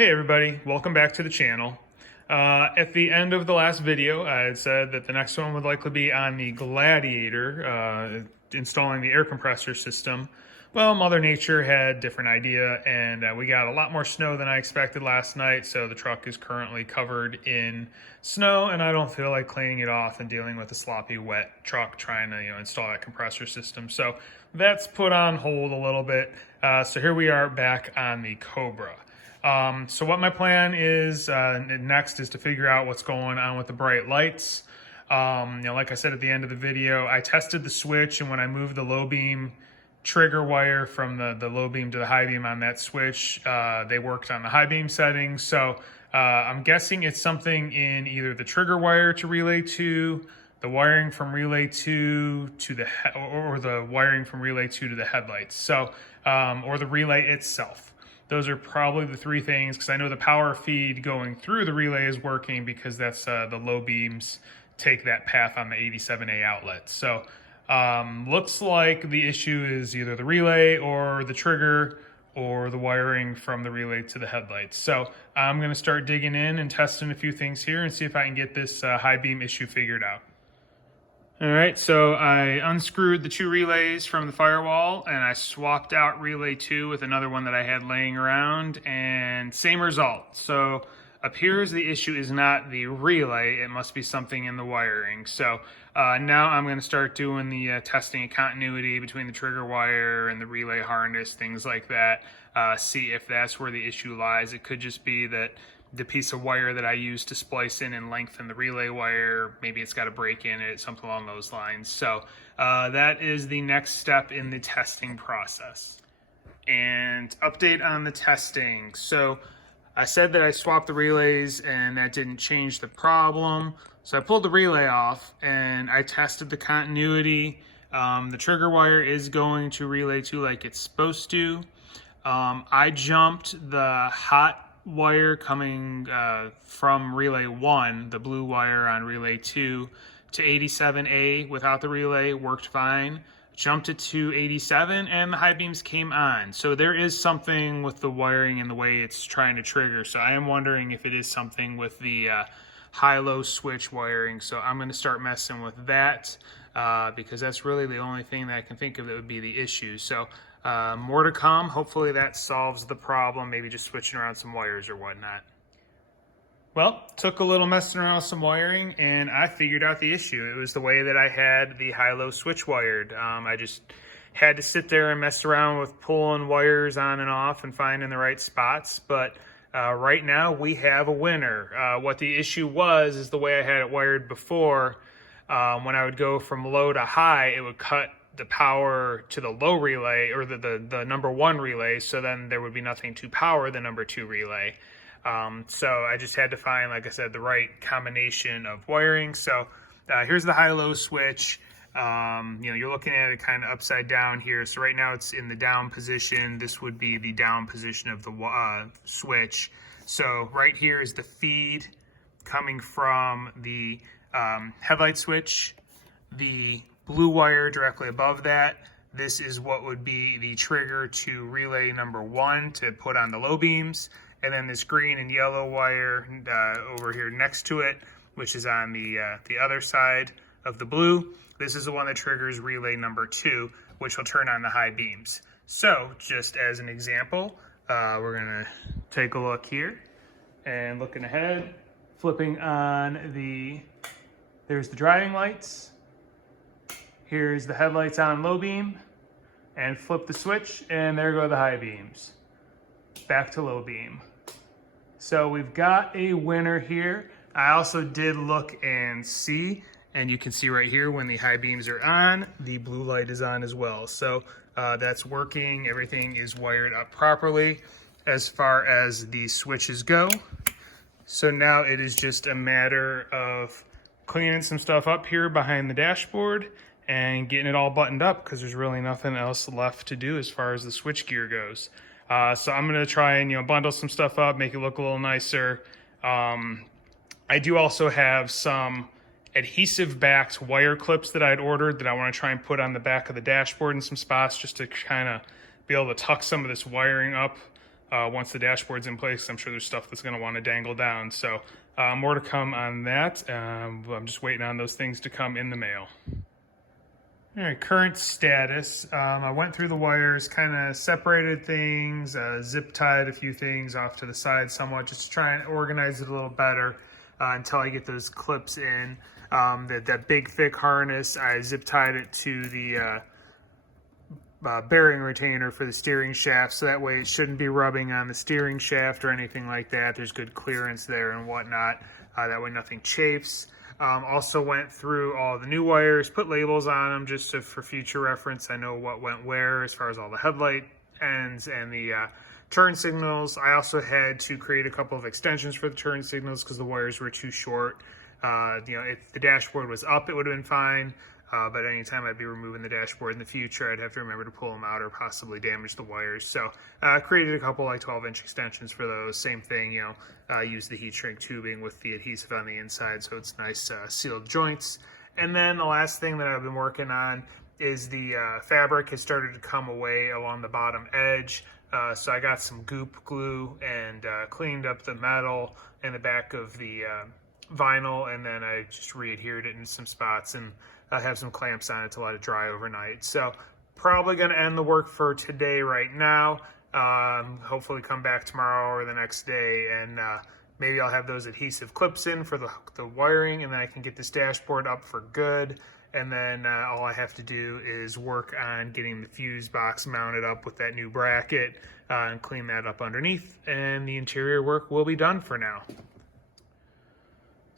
Hey everybody, welcome back to the channel. At the end of the last video, I had said that the next one would likely be on the Gladiator, installing the air compressor system. Well, Mother Nature had a different idea, and we got a lot more snow than I expected last night, so the truck is currently covered in snow, and I don't feel like cleaning it off and dealing with a sloppy, wet truck trying to install that compressor system. So that's put on hold a little bit. So here we are back on the Cobra. So what my plan is next is to figure out what's going on with the bright lights. Like I said at the end of the video, I tested the switch, and when I moved the low beam trigger wire from the low beam to the high beam on that switch, they worked on the high beam settings. So I'm guessing it's something in either the trigger wire to relay 2, the wiring from relay 2 to the wiring from relay 2 to the headlights. So or the relay itself. Those are probably the three things, because I know the power feed going through the relay is working because that's the low beams take that path on the 87A outlet. So looks like the issue is either the relay or the trigger or the wiring from the relay to the headlights. So I'm going to start digging in and testing a few things here and see if I can get this high beam issue figured out. All right, so I unscrewed the 2 relays from the firewall, and I swapped out relay 2 with another one that I had laying around, and same result. So appears the issue is not the relay, it must be something in the wiring. So now I'm going to start doing the testing of continuity between the trigger wire and the relay harness, things like that, see if that's where the issue lies. It could just be that the piece of wire that I use to splice in and lengthen the relay wire, maybe it's got a break in it, something along those lines. So that is the next step in the testing process. And update on the testing. So I said that I swapped the relays and that didn't change the problem. So I pulled the relay off and I tested the continuity. The trigger wire is going to relay 2 like it's supposed to. I jumped the hot wire coming from relay 1, the blue wire on relay 2, to 87A without the relay, worked fine. Jumped it to 87 and the high beams came on. So there is something with the wiring and the way it's trying to trigger. So I am wondering if it is something with the high-low switch wiring. So I'm going to start messing with that because that's really the only thing that I can think of that would be the issue. So more to come. Hopefully that solves the problem, maybe just switching around some wires or whatnot. Well, took a little messing around with some wiring and I figured out the issue. It was the way that I had the high-low switch wired. I just had to sit there and mess around with pulling wires on and off and finding the right spots. But right now we have a winner. What the issue was is the way I had it wired before. When I would go from low to high, it would cut the power to the low relay, or the number 1 relay, so then there would be nothing to power the number 2 relay. So I just had to find, like I said, the right combination of wiring. So here's the high-low switch. You're looking at it kind of upside down here. So right now it's in the down position. This would be the down position of the switch. So right here is the feed coming from the headlight switch. The blue wire directly above that, this is what would be the trigger to relay number 1 to put on the low beams. And then this green and yellow wire over here next to it, which is on the other side of the blue. This is the one that triggers relay number 2, which will turn on the high beams. So just as an example, we're gonna take a look here and looking ahead, flipping on there's the driving lights. Here's the headlights on low beam, and flip the switch and there go the high beams. Back to low beam. So we've got a winner here. I also did look and see, and you can see right here when the high beams are on, the blue light is on as well. So that's working. Everything is wired up properly as far as the switches go. So now it is just a matter of cleaning some stuff up here behind the dashboard and getting it all buttoned up, because there's really nothing else left to do as far as the switch gear goes. So I'm going to try and bundle some stuff up, make it look a little nicer. I do also have some adhesive backed wire clips that I'd ordered that I want to try and put on the back of the dashboard in some spots, just to kind of be able to tuck some of this wiring up once the dashboard's in place. I'm sure there's stuff that's going to want to dangle down. So more to come on that. I'm just waiting on those things to come in the mail. All right, current status. I went through the wires, kind of separated things, zip tied a few things off to the side somewhat, just to try and organize it a little better until I get those clips in. That big thick harness, I zip tied it to the bearing retainer for the steering shaft, so that way it shouldn't be rubbing on the steering shaft or anything like that. There's good clearance there and whatnot. That way nothing chafes. Also went through all the new wires, put labels on them just for future reference. I know what went where as far as all the headlight ends and the turn signals. I also had to create a couple of extensions for the turn signals because the wires were too short. If the dashboard was up, it would have been fine. But anytime I'd be removing the dashboard in the future, I'd have to remember to pull them out or possibly damage the wires. So I created a couple like 12-inch extensions for those. Same thing, use the heat shrink tubing with the adhesive on the inside so it's nice sealed joints. And then the last thing that I've been working on is the fabric has started to come away along the bottom edge. So I got some goop glue and cleaned up the metal in the back of the vinyl, and then I just re-adhered it in some spots, and I have some clamps on it to let it dry overnight. So probably going to end the work for today right now. Hopefully come back tomorrow or the next day, and maybe I'll have those adhesive clips in for the wiring, and then I can get this dashboard up for good. And then all I have to do is work on getting the fuse box mounted up with that new bracket and clean that up underneath, and the interior work will be done for now.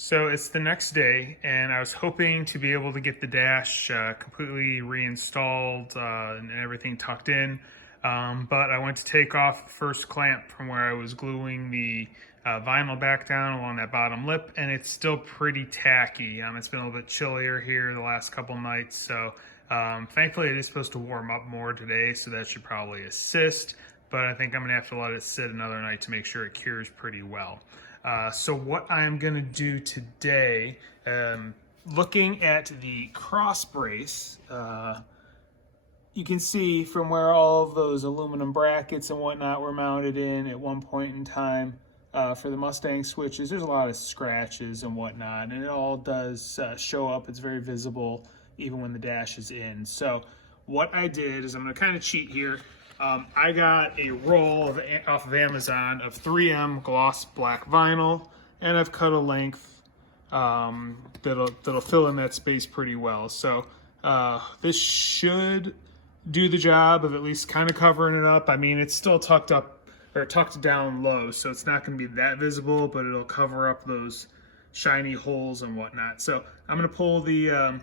So it's the next day, and I was hoping to be able to get the dash completely reinstalled and everything tucked in, but I went to take off the first clamp from where I was gluing the vinyl back down along that bottom lip, and it's still pretty tacky. It's been a little bit chillier here the last couple nights, so thankfully it is supposed to warm up more today, so that should probably assist, but I think I'm going to have to let it sit another night to make sure it cures pretty well. So what I'm going to do today, looking at the cross brace, you can see from where all of those aluminum brackets and whatnot were mounted in at one point in time for the Mustang switches, there's a lot of scratches and whatnot, and it all does show up. It's very visible even when the dash is in. So what I did is I'm going to kind of cheat here. I got a roll off of Amazon of 3M gloss black vinyl, and I've cut a length that'll fill in that space pretty well. So this should do the job of at least kind of covering it up. I mean, it's still tucked up or tucked down low, so it's not going to be that visible, but it'll cover up those shiny holes and whatnot. So I'm going to pull I'm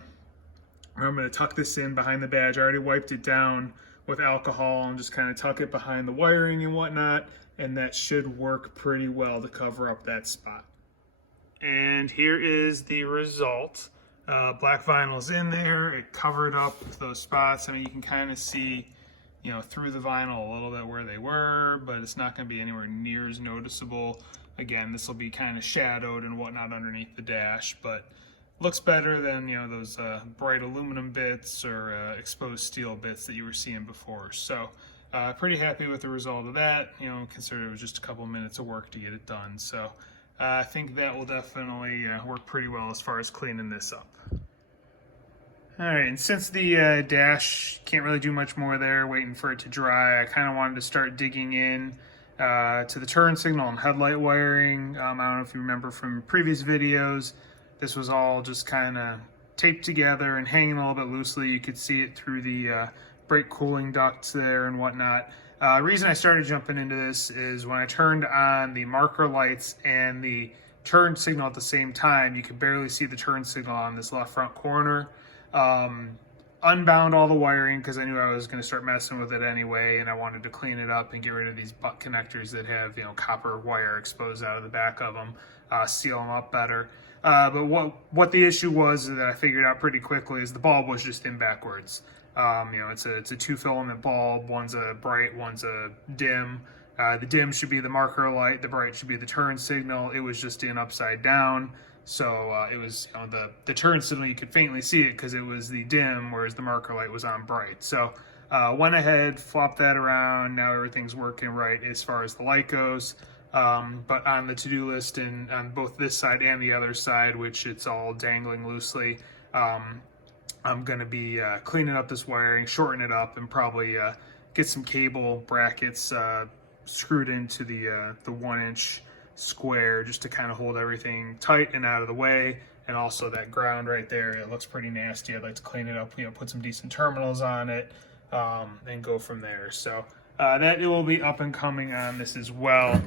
going to tuck this in behind the badge. I already wiped it down with alcohol and just kind of tuck it behind the wiring and whatnot, and that should work pretty well to cover up that spot. And here is the result. Black vinyl's in there. It covered up those spots. I mean, you can kind of see, through the vinyl a little bit where they were, but it's not going to be anywhere near as noticeable. Again, this will be kind of shadowed and whatnot underneath the dash, but looks better than those bright aluminum bits or exposed steel bits that you were seeing before. So pretty happy with the result of that. Consider it was just a couple minutes of work to get it done. So I think that will definitely work pretty well as far as cleaning this up. All right, and since the dash can't really do much more there, waiting for it to dry, I kind of wanted to start digging in to the turn signal and headlight wiring. I don't know if you remember from previous videos, this was all just kind of taped together and hanging a little bit loosely. You could see it through the brake cooling ducts there and whatnot. The reason I started jumping into this is when I turned on the marker lights and the turn signal at the same time, you could barely see the turn signal on this left front corner. Unbound all the wiring because I knew I was going to start messing with it anyway, and I wanted to clean it up and get rid of these butt connectors that have copper wire exposed out of the back of them, seal them up better. But what the issue was that I figured out pretty quickly is the bulb was just in backwards. It's a 2-filament bulb. One's a bright, one's a dim. The dim should be the marker light. The bright should be the turn signal. It was just in upside down. So it was the turn signal, you could faintly see it because it was the dim, whereas the marker light was on bright. So went ahead, flopped that around. Now everything's working right as far as the light goes. But on the to-do list and on both this side and the other side, which it's all dangling loosely, I'm going to be cleaning up this wiring, shorten it up, and probably get some cable brackets screwed into the 1-inch square just to kind of hold everything tight and out of the way. And also that ground right there, it looks pretty nasty. I'd like to clean it up, put some decent terminals on it, and go from there. So that it will be up and coming on this as well,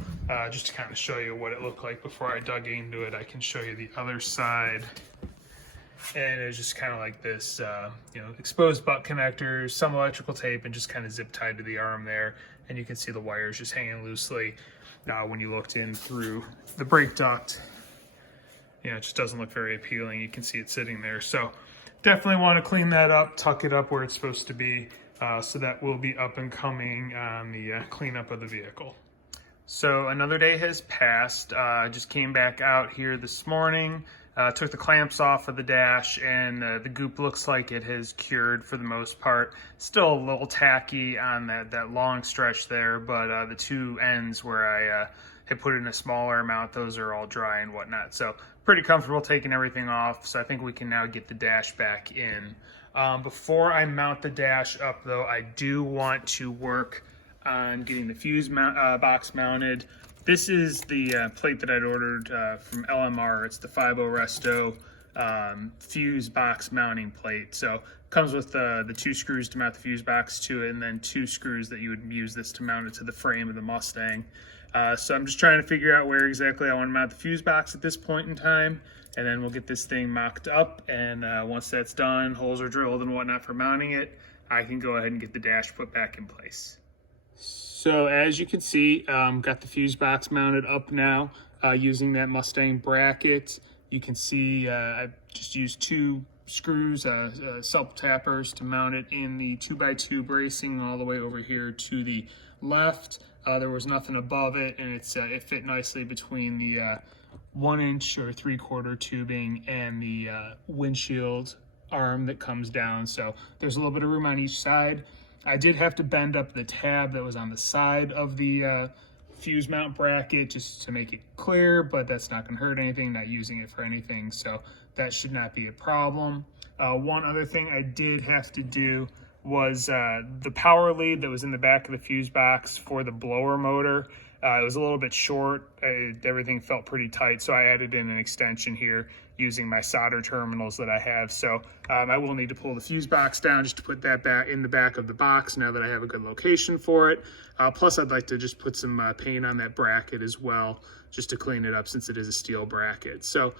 just to kind of show you what it looked like before I dug into it. I can show you the other side. And it's just kind of like this, exposed butt connectors, some electrical tape, and just kind of zip tied to the arm there. And you can see the wires just hanging loosely. Now, when you looked in through the brake duct, it just doesn't look very appealing. You can see it sitting there. So definitely want to clean that up, tuck it up where it's supposed to be. So that will be up and coming on the cleanup of the vehicle. So another day has passed. I just came back out here this morning. Took the clamps off of the dash, and the goop looks like it has cured for the most part. Still a little tacky on that long stretch there, but the two ends where I had put in a smaller amount, those are all dry and whatnot. So pretty comfortable taking everything off. So I think we can now get the dash back in. Before I mount the dash up though, I do want to work on getting the fuse box mounted. This is the plate that I'd ordered from LMR. It's the 50 Resto fuse box mounting plate. So it comes with the 2 screws to mount the fuse box to it, and then 2 screws that you would use this to mount it to the frame of the Mustang. So I'm just trying to figure out where exactly I want to mount the fuse box at this point in time, and then we'll get this thing mocked up, and once that's done, holes are drilled and whatnot for mounting it, I can go ahead and get the dash put back in place. So as you can see, got the fuse box mounted up now using that Mustang bracket. You can see I just used 2 screws, self-tappers to mount it in the 2x2 bracing all the way over here to the left. There was nothing above it, and it fit nicely between the 1-inch or 3/4 tubing and the windshield arm that comes down. So there's a little bit of room on each side. I did have to bend up the tab that was on the side of the fuse mount bracket just to make it clear, but that's not going to hurt anything, not using it for anything, so that should not be a problem. One other thing I did have to do was the power lead that was in the back of the fuse box for the blower motor. It was a little bit short. Everything felt pretty tight, so I added in an extension here using my solder terminals that I have. So I will need to pull the fuse box down just to put that back in the back of the box now that I have a good location for it. Plus, I'd like to just put some paint on that bracket as well, just to clean it up since it is a steel bracket. So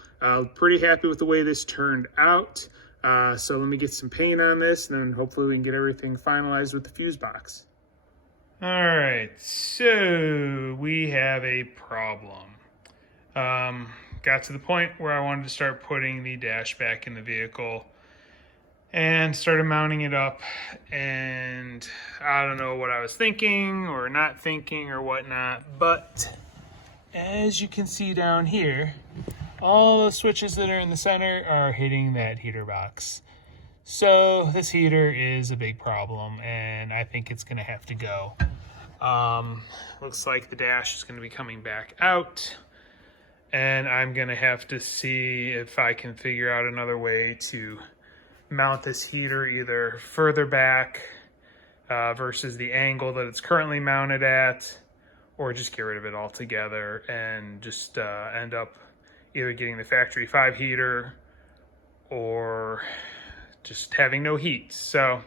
pretty happy with the way this turned out. So let me get some paint on this, and then hopefully we can get everything finalized with the fuse box. All right, so we have a problem. Got to the point where I wanted to start putting the dash back in the vehicle and started mounting it up, and I don't know what I was thinking or not thinking or whatnot, but as you can see down here, all the switches that are in the center are hitting that heater box. So this heater is a big problem, and I think it's gonna have to go. Looks like the dash is gonna be coming back out, and I'm gonna have to see if I can figure out another way to mount this heater either further back versus the angle that it's currently mounted at, or just get rid of it altogether and just end up either getting the factory 5 heater or just having no heat. So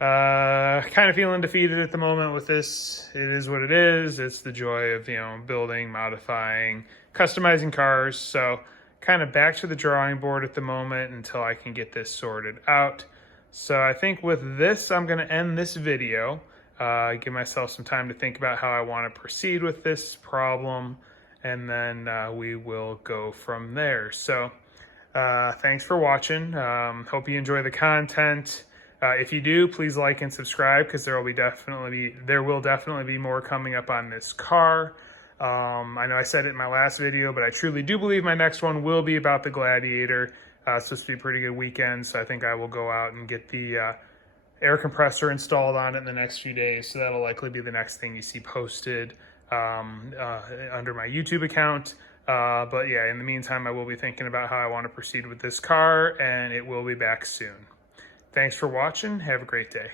kind of feeling defeated at the moment with this. It is what it is. It's the joy of, building, modifying, customizing cars. So kind of back to the drawing board at the moment until I can get this sorted out. So I think with this, I'm going to end this video, give myself some time to think about how I want to proceed with this problem, and then we will go from there. So thanks for watching. Hope you enjoy the content. If you do, please like and subscribe, because there will definitely be more coming up on this car. I know I said it in my last video, but I truly do believe my next one will be about the Gladiator. It's supposed to be a pretty good weekend, so I think I will go out and get the air compressor installed on it in the next few days. So that'll likely be the next thing you see posted under my YouTube account. But yeah, in the meantime, I will be thinking about how I want to proceed with this car, and it will be back soon. Thanks for watching. Have a great day.